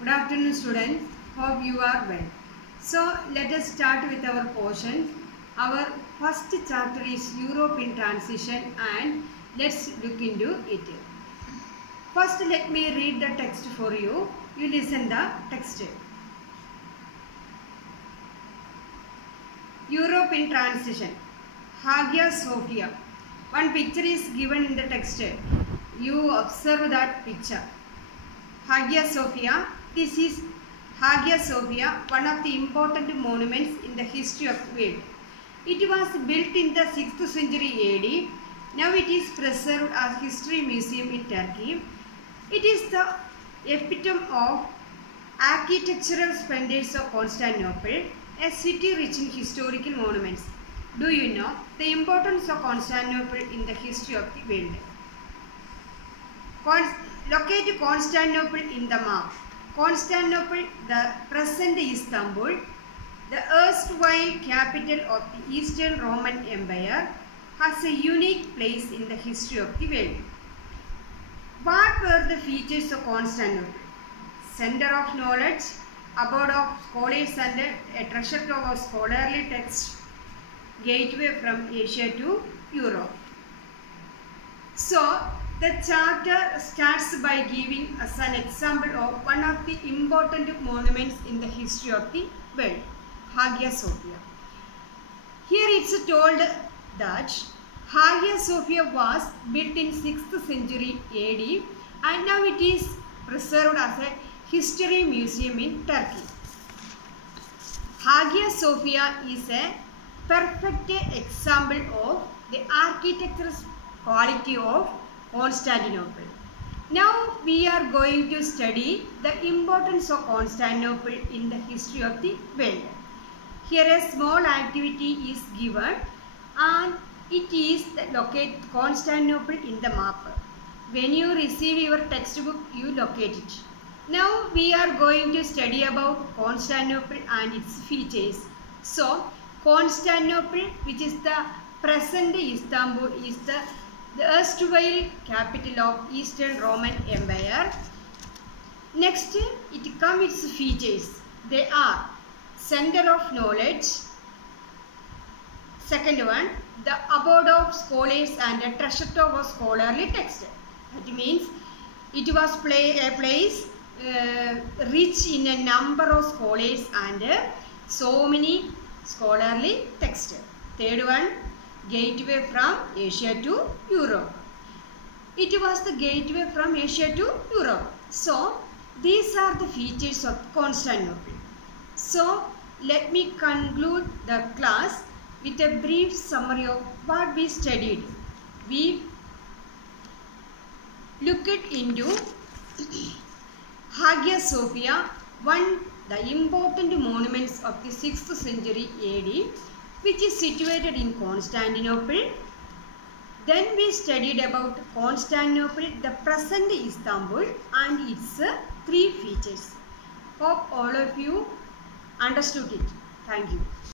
Good afternoon, students. Hope you are well. So let us start with our portion. Our first chapter is Europe in transition, and let's look into it. First, let me read the text for you. You listen the text. Europe in transition. Hagia Sophia. One picture is given in the text. You observe that picture. Hagia Sophia. This is Hagia Sophia, one of the important monuments in the history of the world. It was built in the 6th century AD. Now it is preserved as History Museum in Turkey. It is the epitome of architectural splendors of Constantinople, a city rich in historical monuments. Do you know the importance of Constantinople in the history of the world? Locate Constantinople in the map. Constantinople, the present Istanbul, the erstwhile capital of the Eastern Roman Empire, has a unique place in the history of the world. What were the features of Constantinople? Center of knowledge, abode of scholars and a treasure trove of scholarly texts, gateway from Asia to Europe. So, the chapter starts by giving us an example of one of the important monuments in the history of the world, Hagia Sophia. Here it's told that Hagia Sophia was built in 6th century AD and now it is preserved as a history museum in Turkey. Hagia Sophia is a perfect example of the architectural quality of Constantinople. Now we are going to study the importance of Constantinople in the history of the world. Here a small activity is given and it is locate Constantinople in the map. When you receive your textbook, you locate it. Now we are going to study about Constantinople and its features. So Constantinople, which is the present Istanbul, is the erstwhile capital of Eastern Roman Empire. Next, it comes its features. They are center of knowledge. Second one, the abode of scholars and a treasure trove of scholarly text. That means it was a place rich in a number of scholars and so many scholarly texts. Third one, gateway from Asia to Europe. It was the gateway from Asia to Europe. So, these are the features of Constantinople. So, let me conclude the class with a brief summary of what we studied. We looked into Hagia Sophia, the important monuments of the 6th century AD, which is situated in Constantinople. Then we studied about Constantinople, the present Istanbul, and its 3 features. Hope all of you understood it. Thank you.